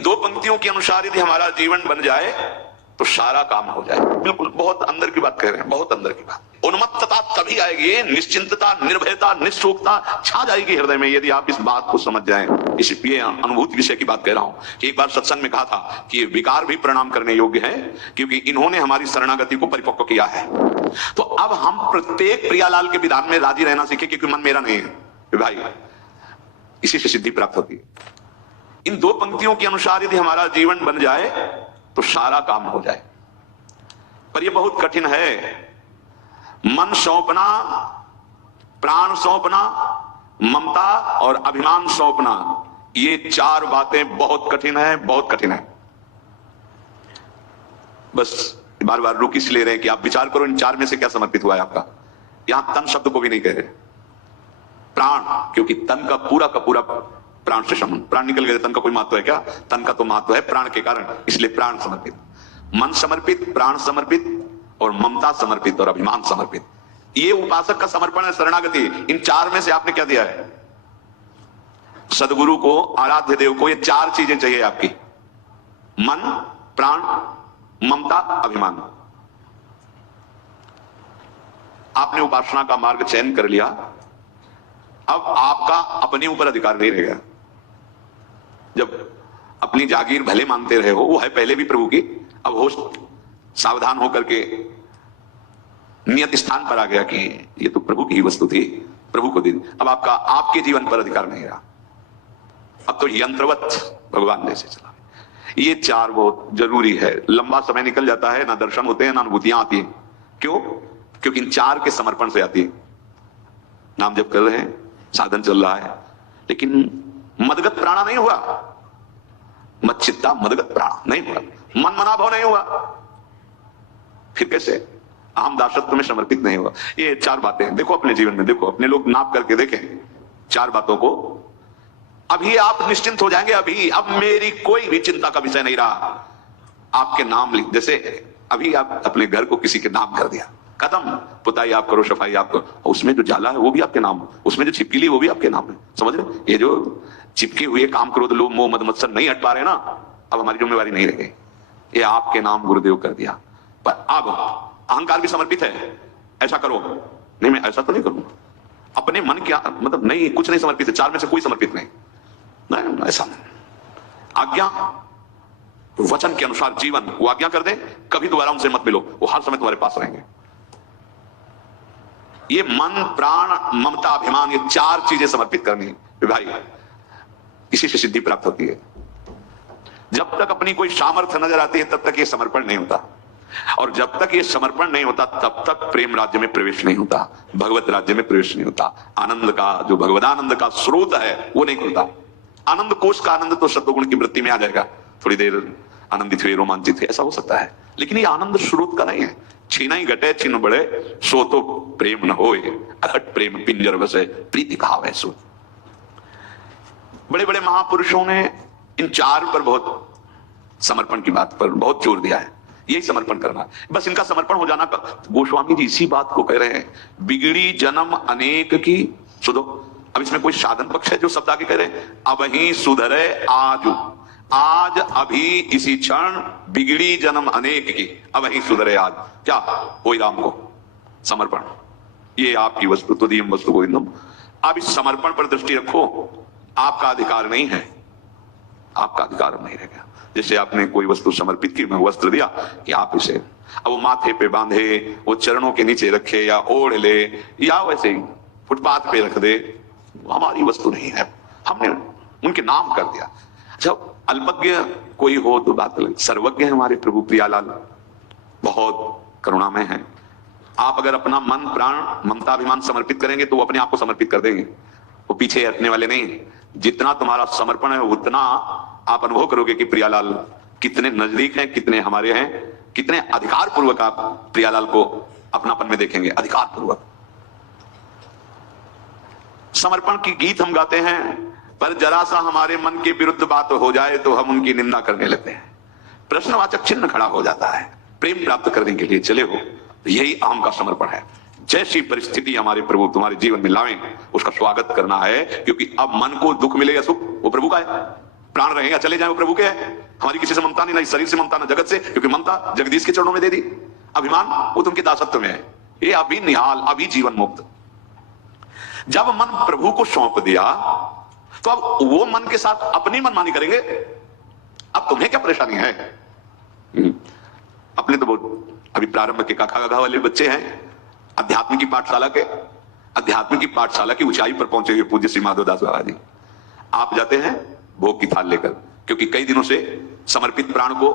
दो पंक्तियों के अनुसार यदि हमारा जीवन बन जाए तो सारा काम हो जाए। बिल्कुल बहुत अंदर की बात कह रहे हैं, बहुत अंदर की बात। उन्मत्तता तभी आएगी, निश्चिंतता, निर्भयता, निःशोकता छा जाएगी हृदय में यदि आप इस बात को समझ जाएं। इसलिए अनुभूति विषय की बात कह रहा हूं। एक बार सत्संग में कहा था कि ये विकार भी प्रणाम करने योग्य है क्योंकि इन्होंने हमारी शरणागति को परिपक्व किया है। तो अब हम प्रत्येक प्रियालाल के विधान में राजी रहना सीखे क्योंकि मन मेरा नहीं है भाई, इसी से सिद्धि प्राप्त होती है। इन दो पंक्तियों के अनुसार यदि हमारा जीवन बन जाए तो सारा काम हो जाए। पर यह बहुत कठिन है। मन सौंपना, प्राण सौंपना, ममता और अभिमान सौंपना, ये चार बातें बहुत कठिन है, बहुत कठिन है। बस बार बार रुक इसलिए रहे कि आप विचार करो इन चार में से क्या समर्पित हुआ है आपका। यहां तन शब्द को भी नहीं कह रहे, प्राण, क्योंकि तन का पूरा प्राण से संबंध। प्राण निकल गए, तन का कोई महत्व है क्या? तन का तो महत्व है प्राण के कारण, इसलिए प्राण समर्पित, मन समर्पित, प्राण समर्पित और ममता समर्पित और अभिमान समर्पित। ये उपासक का समर्पण है, शरणागति। इन चार में से आपने क्या दिया है? सदगुरु को, आराध्य देव को ये चार चीजें चाहिए आपकी, मन, प्राण, ममता, अभिमान। आपने उपासना का मार्ग चयन कर लिया, अब आपका अपने ऊपर अधिकार नहीं रहेगा। जब अपनी जागीर भले मानते रहे हो, वो है पहले भी प्रभु की, अब होश सावधान होकर के नियत स्थान पर आ गया कि ये तो प्रभु की ही वस्तु थी, प्रभु को दी। अब आपका आपके जीवन पर अधिकार नहीं रहा, अब तो यंत्रवत भगवान ने से चला। ये चार बहुत जरूरी है। लंबा समय निकल जाता है, ना दर्शन होते हैं, ना अनुभूतियां आती हैं। क्यों? क्योंकि इन चार के समर्पण से आती है। नाम जप कर रहे हैं, साधन चल रहा है, लेकिन मदगत प्राणा नहीं हुआ, मच्चित्ता मदगत प्राणा नहीं हुआ, मन मना भाव नहीं हुआ, फिर कैसे? अहम दासत्व में समर्पित नहीं हुआ। ये चार बातें देखो अपने जीवन में, देखो अपने लोग नाप करके देखें चार बातों को। अभी आप निश्चिंत हो जाएंगे। अभी अब मेरी कोई भी चिंता का विषय नहीं रहा। आपके नाम लिख, जैसे अभी आप अपने घर को किसी के नाम कर दिया, खत्म। पुताई आप करो, सफाई आप करो, उसमें जो जाला है वो भी आपके नाम, उसमें जो छिपकली वो भी आपके नाम है। समझ रहे? ये जो चिपके हुए काम करो तो लोग मोह मद मत्सर नहीं हट पा रहे ना, अब हमारी जिम्मेवारी नहीं रह गई, ये आपके नाम गुरुदेव कर दिया। पर अब अहंकार भी समर्पित है, ऐसा करो, नहीं मैं ऐसा तो नहीं करूंगा। अपने मन क्या मतलब नहीं, कुछ नहीं समर्पित है, चार में से कोई समर्पित नहीं, नहीं ऐसा नहीं। आज्ञा वचन के अनुसार जीवन, वो आज्ञा कर दे, कभी दोबारा उनसे मत मिलो, वो हर समय तुम्हारे पास रहेंगे। ये मन, प्राण, ममता, अभिमान, ये चार चीजें समर्पित करनी है भाई, इसी से सिद्धि प्राप्त होती है। जब तक अपनी कोई सामर्थ्य नजर आती है तब तक ये समर्पण नहीं होता, और जब तक ये समर्पण नहीं होता तब तक प्रेम राज्य में प्रवेश नहीं होता, भगवत राज्य में प्रवेश नहीं होता। आनंद का जो भगवदानंद का स्रोत है वो नहीं खुलता। आनंद कोष का आनंद तो सत्वगुण की वृत्ति में आ जाएगा, थोड़ी देर आनंदित हुए, रोमांचित हुए, ऐसा हो सकता है, लेकिन ये आनंद स्रोत का नहीं है। छीना ही घटे छिन्न बड़े, सो तो प्रेम न होए, अघट प्रेम पिंजर बसे, प्रीति भाव है सो। बड़े बड़े महापुरुषों ने इन चार पर बहुत समर्पण की बात पर बहुत जोर दिया है। यही समर्पण करना है, बस इनका समर्पण हो जाना। गोस्वामी जी इसी बात को कह रहे हैं, बिगड़ी जन्म अनेक की सुधो। अब इसमें कोई साधन पक्ष है जो शब्द आगे कह रहे हैं, अब ही सुधरे आज, आज अभी इसी क्षण बिगड़ी जन्म अनेक की, अब ही सुधरे आज। क्या? कोई राम को समर्पण, ये आपकी वस्तु तो दीम वस्तु गोविंदम। अब इस समर्पण पर दृष्टि रखो, आपका अधिकार नहीं है, आपका अधिकार नहीं रहेगा। जैसे आपने कोई वस्तु समर्पित की, मैं वस्त्र दिया कि आप इसे अब वो माथे पे बांधे, वो चरणों के नीचे रखे या ओढ़ ले, या वैसे ही फुटपाथ पे रख दे, हमारी वस्तु नहीं है, हमने उनके नाम कर दिया। जब अल्पज्ञ कोई हो तो बात अलग, सर्वज्ञ है हमारे प्रभु प्रियालाल, बहुत करुणामय है। आप अगर अपना मन, प्राण, ममता, अभिमान समर्पित करेंगे तो वो अपने आप को समर्पित कर देंगे, वो पीछे हटने वाले नहीं। जितना तुम्हारा समर्पण है उतना आप अनुभव करोगे कि प्रियालाल कितने नजदीक हैं, कितने हमारे हैं, कितने अधिकार पूर्वक आप प्रियालाल को अपनापन में देखेंगे, अधिकार पूर्वक। समर्पण की गीत हम गाते हैं, पर जरा सा हमारे मन के विरुद्ध बात हो जाए तो हम उनकी निंदा करने लगते हैं, प्रश्नवाचक चिन्ह खड़ा हो जाता है। प्रेम प्राप्त करने के लिए चले हो, यही अहम का समर्पण है। जैसी परिस्थिति हमारे प्रभु तुम्हारे जीवन में लावें, उसका स्वागत करना है, क्योंकि अब मन को दुख मिले या सुख वो प्रभु का है। प्राण रहे या चले जाए वो प्रभु के है। हमारी किसी से ममता नहीं, ना इस शरीर से ममता, ना जगत से, क्योंकि ममता जगदीश के चरणों में दे दी। अभिमान वो तुमके दासत्व में है। ये अभी निहाल, अभी जीवन मुक्त। जब मन प्रभु को सौंप दिया तो अब वो मन के साथ अपनी मनमानी करेंगे। अब तुम्हें क्या परेशानी है? अपने तो बहुत अभी प्रारंभ के काका गागा वाले बच्चे हैं, अध्यात्म की पाठशाला के, अध्यात्म की पाठशाला की ऊंचाई पर पहुंचे हुए पूज्य श्री माधवदास बाबा जी। आप जाते हैं भोग की थाल लेकर, क्योंकि कई दिनों से समर्पित प्राण को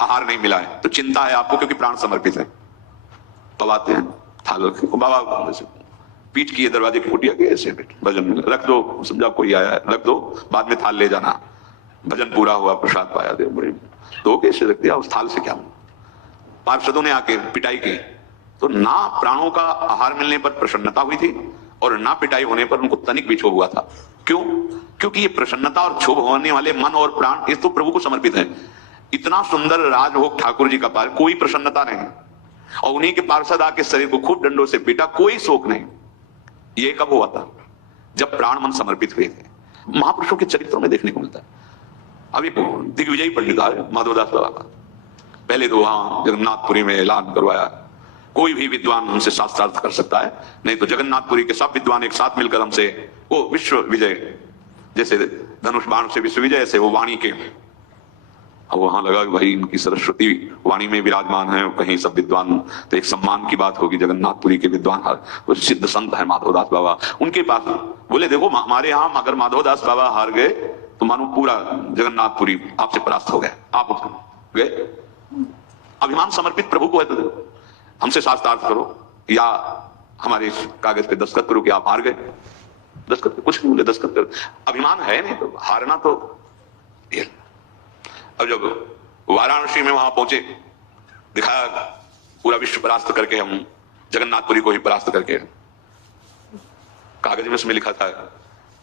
आहार नहीं मिला है, तो चिंता है आपको, क्योंकि प्राण समर्पित है। तब आते हैं थाल रखे, बाबा पीठ किए दरवाजे की कुटिया के ऐसे भजन में रख दो, समझा कोई आया है, रख दो, बाद में थाल ले जाना। भजन पूरा हुआ, प्रसाद पाया, दे बड़े तो कैसे रख दिया उस थाल से। क्या पार्षदों ने आके पिटाई की, तो ना प्राणों का आहार मिलने पर प्रसन्नता हुई थी और ना पिटाई होने पर उनको तनिक भी क्षोभ हुआ था। क्यों? क्योंकि ये प्रसन्नता और क्षोभ होने वाले मन और प्राण, ये तो प्रभु को समर्पित है। इतना सुंदर राजभोग ठाकुर जी का पार, कोई प्रसन्नता नहीं, और उन्हीं के पार्षद आके शरीर को खूब डंडों से पीटा, कोई शोक नहीं। ये कब हुआ था? जब प्राण मन समर्पित हुए थे। महापुरुषों के चरित्रों में देखने को मिलता है। अभी दिग्विजयी पंडित आ रहे माधवदास बाबा का, पहले तो वहां जगन्नाथपुरी में ऐलान करवाया, कोई भी विद्वान हमसे शास्त्रार्थ कर सकता है, नहीं तो जगन्नाथपुरी के सब विद्वान एक साथ मिलकर हमसे वो विश्व विजय, जैसे धनुष बाण से विश्व विजय, ऐसे वो वाणी के। अब वहां लगा कि भाई इनकी सरस्वती वाणी में विराजमान है, कहीं सब विद्वान, तो एक सम्मान की बात होगी। जगन्नाथपुरी के विद्वान वो सिद्ध संत है माधवदास बाबा, उनके पास बोले देखो हमारे यहां अगर माधवदास बाबा हार गए तो मानो पूरा जगन्नाथपुरी आपसे परास्त हो गए, आप गए। अभिमान समर्पित प्रभु को है, तो हमसे शास्त्रार्थ करो या हमारे कागज पे दस्तखत करो कि आप हार गए। दस्तखत कुछ नहीं बोले, दस्तखत करो। अभिमान है नहीं तो हारना तो। अब जब वाराणसी में वहां पहुंचे, दिखाया पूरा विश्व परास्त करके हम जगन्नाथपुरी को ही परास्त करके। कागज में उसमें लिखा था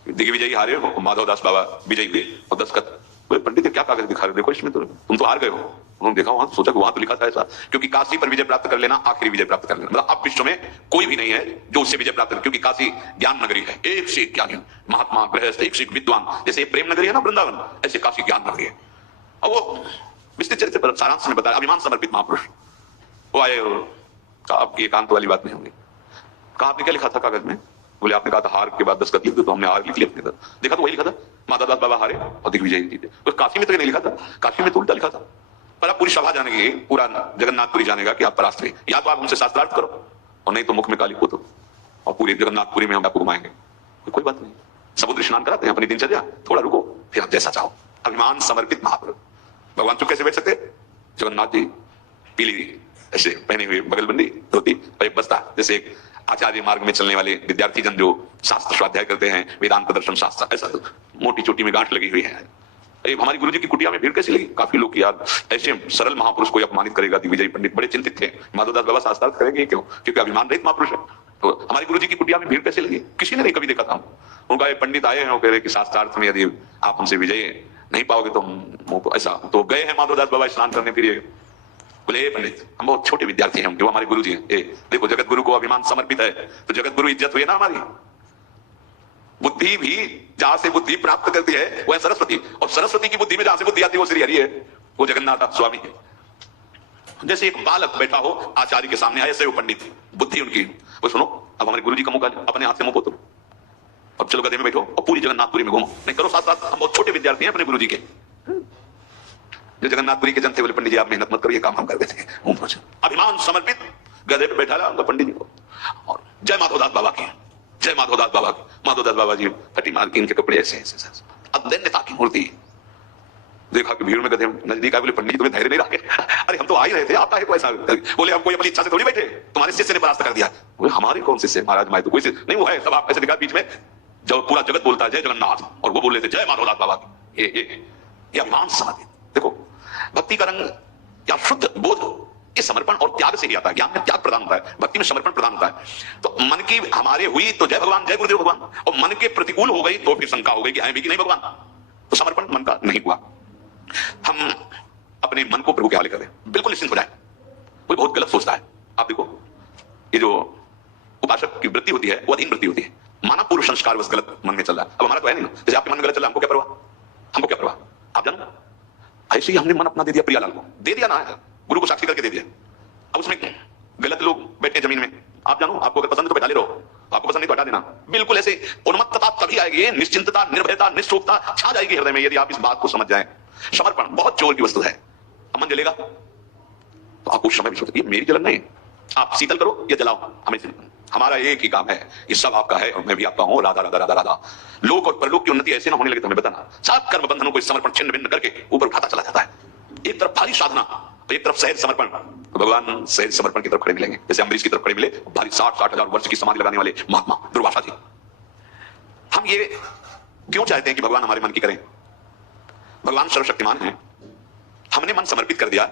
दिग्विजयी हारे हो, माधवदास बाबा विजयी हुए, और दस्तखत। पंडित क्या कागज दिखा रहे, देखो इसमें तो तुम तो हार गए हो। उन्होंने देखा वहां, सोचा कि वहां तो लिखा था ऐसा, क्योंकि काशी पर विजय प्राप्त कर लेना आखिरी विजय प्राप्त कर लेना, मतलब अब विश्व में कोई भी नहीं है जो उससे विजय प्राप्त करे, क्योंकि काशी ज्ञान नगरी है, एक से एक ज्ञानी महात्मा गृहस्थ, एक से एक विद्वान। जैसे प्रेम नगरी है ना वृंदावन, ऐसे काशी ज्ञान नगरी है। और वो विस्तृत चरित्र पर सारांश में बताया, अभिमान समर्पित महापुरुष वो आए और कहा आपकी एकांत वाली बात नहीं होगी। कहा आपने क्या लिखा था कागज में? बोले आपने कहा था हार के बाद दस्तखत लिख दो, तो हमने हार लिख लिया। देखा तो वही लिखा था, माधवदास बाबा हारे और दिग्विजय जीते। तो काशी में तो नहीं लिखा था, काशी में तो उल्टा लिखा था। पर अब पूरी सभा जानेगी, पूरा जगन्नाथपुरी जानेगा कि आप परास्त हुए, या तो आप हमसे शास्त्रार्थ करो और नहीं तो मुख में काली पोतो, और पूरे जगन्नाथपुरी में हम आपको घुमाएंगे। कोई बात नहीं, समुद्र स्नान कराते हैं अपनी दिनचर्या, थोड़ा रुको, फिर आप जैसा चाहो। अभिमान समर्पित महापुरुष। भगवान चुप कैसे बैठ सकते? जगन्नाथ जी पीली ऐसे पहने हुए बगलबंदी धोती और एक बस्ता, जैसे एक आचार्य मार्ग में चलने वाले विद्यार्थी जन जो शास्त्र स्वाध्याय करते हैं, वेदांत दर्शन शास्त्र, ऐसा तो मोटी चोटी में गांठ लगी हुई है। हमारी गुरुजी की कुटिया में भीड़ कैसी लगी? काफी लोग, यार ऐसे सरल महापुरुष को अपमानित करेगा दिग्विजय पंडित, बड़े चिंतित थे। माधवदास बाबा शास्त्रार्थ करेंगे क्यों? क्योंकि अभिमान रहित महापुरुष है। तो हमारी गुरुजी की कुटिया में भीड़ कैसे लगी? किसी ने नहीं कभी देखा था। उनका ये पंडित आए हैं, कह रहे कि शास्त्रार्थ में यदि आप हमसे विजय नहीं पाओगे तो हम ऐसा। तो गए हैं माधवदास बाबा स्नान करने, फिर बोले पंडित हम बहुत छोटे विद्यार्थी हैं, जो हमारे गुरुजी हैं। देखो जगत गुरु को अभिमान समर्पित है तो जगत गुरु इज्जत हुई ना हमारी। बुद्धि भी जहां से बुद्धि प्राप्त करती है वह सरस्वती, और सरस्वती की बुद्धि में जहां से बुद्धि आती है वो श्री हरि है, वो जगन्नाथ स्वामी है। जैसे एक बालक बैठा हो आचार्य के सामने, ऐसे वो पंडित बुद्धि उनकी, वो सुनो अब हमारे गुरुजी का मुंह अपने हाथ से मुंह पोतो, अब चलो गधे में बैठो और पूरी जगन्नाथपुरी में घूमो, नहीं करो साथ साथ, हम बहुत छोटे विद्यार्थी हैं अपने गुरुजी के। जो जगन्नाथपुरी के जन थे बोले पंडित जी आप मेहनत मत करिए, काम हम कर देते हैं। अभिमान समर्पित गधे पे बैठा रहा पंडित जी को, और जय माधवदास बाबा की, जय माधवदास बाबा की। माधवदास बाबा जी फटी मार के इनके कपड़े ऐसे ऐसे अद्भुतता की मूर्ति। देखा कि भीड़ में गधे नजदीक आए, बोले पंडित जी तुम्हें धैर्य नहीं रखे? अरे हम तो आ ही रहे थे, आप काहे को ऐसा? बोले हम कोई अपनी इच्छा से थोड़ी बैठे, तुम्हारे शिष्य ने परास्त कर दिया। बोले हमारे कौन शिष्य? महाराज मैं तो कोई नहीं, वो है सब। आप ऐसे दिखा बीच में जब पूरा जगत बोलता है जय जगन्नाथ, और वो बोल रहे थे जय माधवदास बाबा की। ये अभिमान समर्पित। देखो भक्ति का रंग या शुद्ध बोध ये समर्पण और त्याग से ही आता है। ज्ञान में त्याग प्रदान होता है, भक्ति में समर्पण प्रदान होता है। तो मन की हमारे हुई तो जय भगवान, जय गुरुदेव भगवान, और मन के प्रतिकूल हो गई तो फिर शंका हो गई कि हैं भी कि नहीं भगवान, तो समर्पण मन का नहीं हुआ। हम अपने मन को प्रभु के हवाले कर दें, बिल्कुल निश्चिंत हो जाए। कोई बहुत गलत सोचता है, आप देखो ये जो उपासक की वृत्ति होती है वो अधीन वृत्ति होती है। माना पूर्व संस्कार बस गलत मन में चल रहा है, अब हमारा तो है नहीं ना। जैसे आपके मन में गलत चल रहा है, हमको क्या परवाह? हमको क्या परवाह? आप जानो, ऐसे ही हमने मन अपना दे दिया प्रियालाल को, दे दिया ना, गुरु को साक्षी करके दे दिया। अब उसमें गलत लोग बैठे जमीन में, आप जानो, आपको अगर पसंद तो बैठा ले रहो, आपको पसंद नहीं तो हटा देना। बिल्कुल ऐसे उन्मत्तता तभी आएगी, निश्चिंतता, निर्भयता, निःशोकता छा जाएगी हृदय में, यदि आप इस बात को समझ जाएं। समर्पण बहुत जोर की वस्तु है। मन जलेगा तो आपको समय भी सोचते, ये मेरी जलन नहीं, आप शीतल करो या जलाओ, हमें हमारा एक ही काम है, ये सब आपका है और मैं भी आपका हूं, राधा राधा राधा राधा। लोक और परलोक की उन्नति ऐसे ना होने लगे तो हमें बताना। सब कर्म बंधनों को समर्पण छिन्न भिन्न करके ऊपर उठाता चला जाता है। एक तरफ भारी साधना, एक तरफ सहज समर्पण, तो भगवान सहज समर्पण की तरफ खड़े मिलेंगे, जैसे अम्बरीश की तरफ खड़े मिले भारी 60 हजार वर्ष की समाधि लगाने वाले महात्मा दुर्वासा जी। हम ये क्यों चाहते हैं कि भगवान हमारे मन की करें? भगवान सर्वशक्तिमान है, हमने मन समर्पित कर दिया,